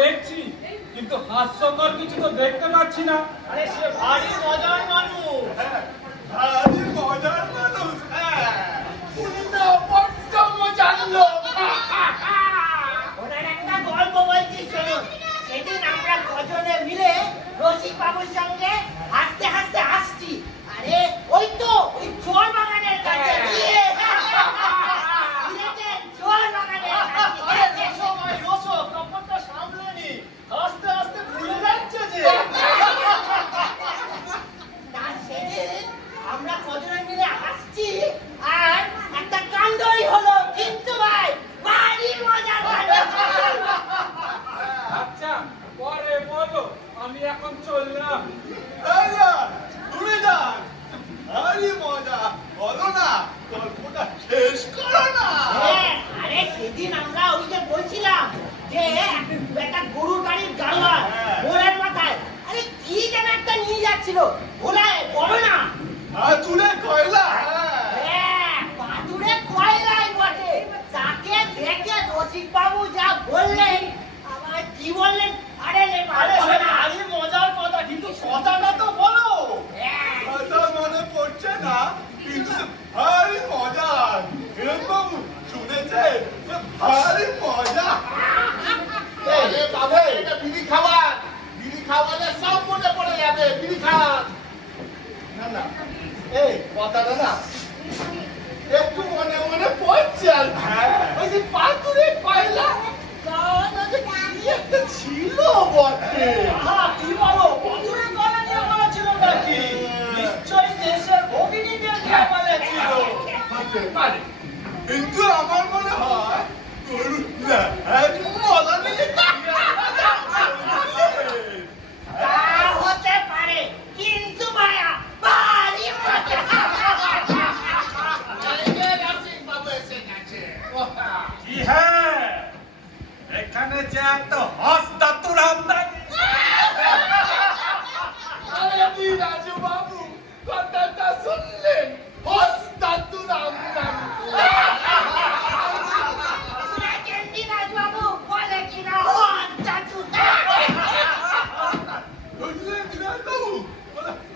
দেখছি, কিন্তু হাস্যকর কিছু তো দেখতে পাচ্ছি না। আরে সে ভারী মজার মানুষ। ভারী মজার মানুষ। উনি তো বড্ড মজার লোক। ওনার একটা গল্প বলছি শুনুন। সেদিন আমরা কজনে মিলে রসিক বাবুর সঙ্গে হাসতে হাসতে আসছি। আরে ওই তো ওই চোর বাগানের কাছে গিয়ে চোর বাগানের কাছে সবাই রসো কাপড়টা সামলে নি, আস্তে আস্তে ভুলে যাচ্ছে যে। তার সেদিন আমরা কজনে মিলে আসছি আর একটা কাণ্ডই হলো, কিন্তু ভাই ভারী মজার কাণ্ড। আচ্ছা, পরে বলো, আমি এখন চললাম। ঘুরে যান। ভারী মজা। বলো না, গল্পটা শেষ করো না। হ্যাঁ, আরে সেদিন আমরা ওই যে বলছিলাম যে একটা গরুর গাড়ির গাড়োয়া মোড়ের মাথায় আরে কি যেন একটা নিয়ে যাচ্ছিল, ভোলায় বলো না। চুলে কয়লা। হ্যাঁ, পাথুরে কয়লাই বটে। তাকে দেখে রসিক বাবু যা বললেন, আবার কি বললেন, আরে রে আরে বলো সে না। ভারী মজার কথা, কিন্তু কথাটা তো বলো। হ্যাঁ, কথা মনে পড়ছে না, কিন্তু ভারী মজার। বাবু শুনেছে ভারী মজা। বাবা, এটা বিড়ি খাবার। বিড়ি খাওয়ালে সব মনে পড়ে যাবে। বিড়ি খান। না না, এই কথাটা না একটু মনে মনে পড়ছে। আর ওই যে পাথুরে কয়লা কি একটা ছিল বটে। কি বলো, পাথুরে গলা নিয়ে বলেছিল নাকি? নিশ্চয়ই দেশের ভগিনীদের নিয়ে বলেছিল। হতে পারে, কিন্তু আমার মনে হয় গরু না মজা নিয়ে তা হতে পারে, কিন্তু মায়া ভারী মজা। কি হ্যাঁ, এখানে যে এত হস্তাতুর আমদানি। আরে রাজু বাবু, কথাটা শুনলেন? হস্তাতুর আমদানি। শুনেছেন দিনাজ বাবু বলে কিনা হস্তাতু। বুঝলেন রাজু?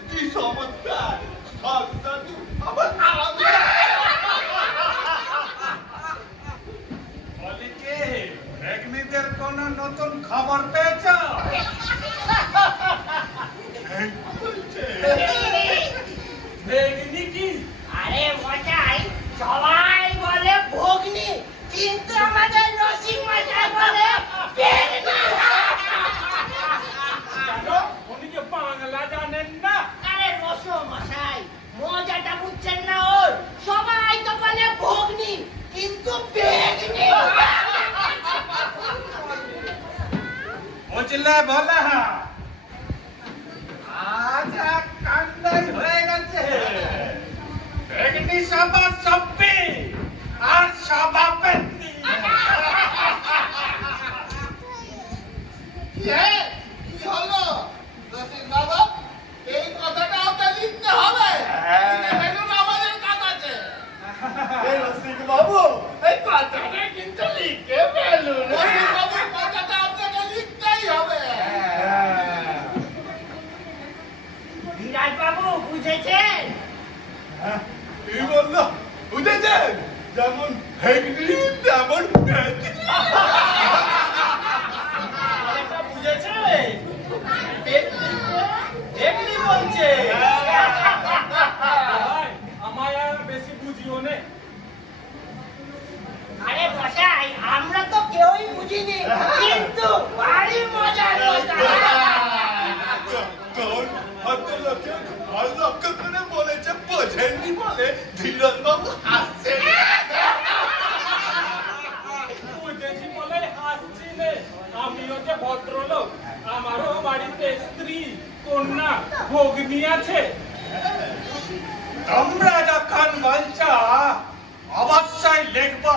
কি চমৎকার! হস্তাতু আবার আমদানি। বলি কি, ভগ্নীদের কোন নতুন খবর পেয়েছ? ভগ্নী কি? আরে মশাই, সবাই বলে ভগ্নি, কিন্তু আমাদের রসিক মশাই বলে পেটনা। কেন? উনি যে বাংলা জানেন না? আরে রসো মশাই, মজাটা বুঝছেন না ওর? সবাই তো বলে ভগ্নি, কিন্তু বেগনি। বুঝলে বলে হ্যাঁ, আজ এক কাণ্ডই হয়ে গেছে। ভগ্নী সভা সভ্যি আর সভাপতি। কি হলো রসিক বাবা? এই কথাটা ওকে লিখতে হবে। ফেলুন আমাদের কাছে। এই রসিক বাবু, এই কথাটা কিন্তু লিখে ফেলুন। রসিক বাবু, কথাটা আপনাকে লিখতেই হবে। বিরাট বাবু বুঝেছেন? কি বললো? বুঝেছেন? যেমন ভেগনি তেমন ভেগনি। এটা বুঝেছে? এমনি বলছে। ভাই, আমায় আর বেশি বুঝিও নে। আরে মশাই, আমরা তো কেউই বুঝিনি, কিন্তু ভারী মজার মজা। তোর হয়তো লোকে আর লক্ষ্য করে বলেছে বোঝেননি বলে ধীরজ বাবু হাসছে। বুঝেছি বলে হাসছি নে। আমিও যে ভদ্রলোক, আমারও বাড়িতে স্ত্রী, কন্যা, ভগ্নী আছে। তোমরা যখন বলছো অবশ্যই লিখবো,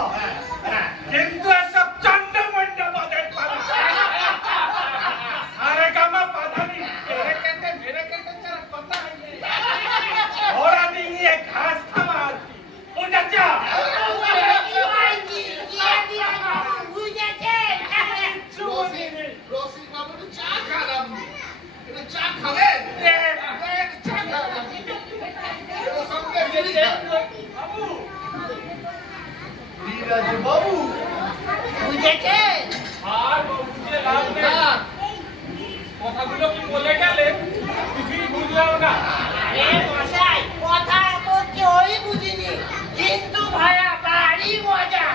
কিন্তু এসব চন্ডমন্ড পদের পালা। আরে গামা পাধানি মেরে কেটে ছাড়া কথা হয়নি। ওরা দিয়ে ঘাস খাওয়া আছি। বুঝেছ? বুঝেছেন? বুঝেছেন? আর বুঝে লাভ নেই। না, কথাগুলো কি বলে গেলে কিছুই বুঝলাম না। আরে মশাই, কথা তো কেউই বুঝিনি, কিন্তু ভায়া ভারী মজা।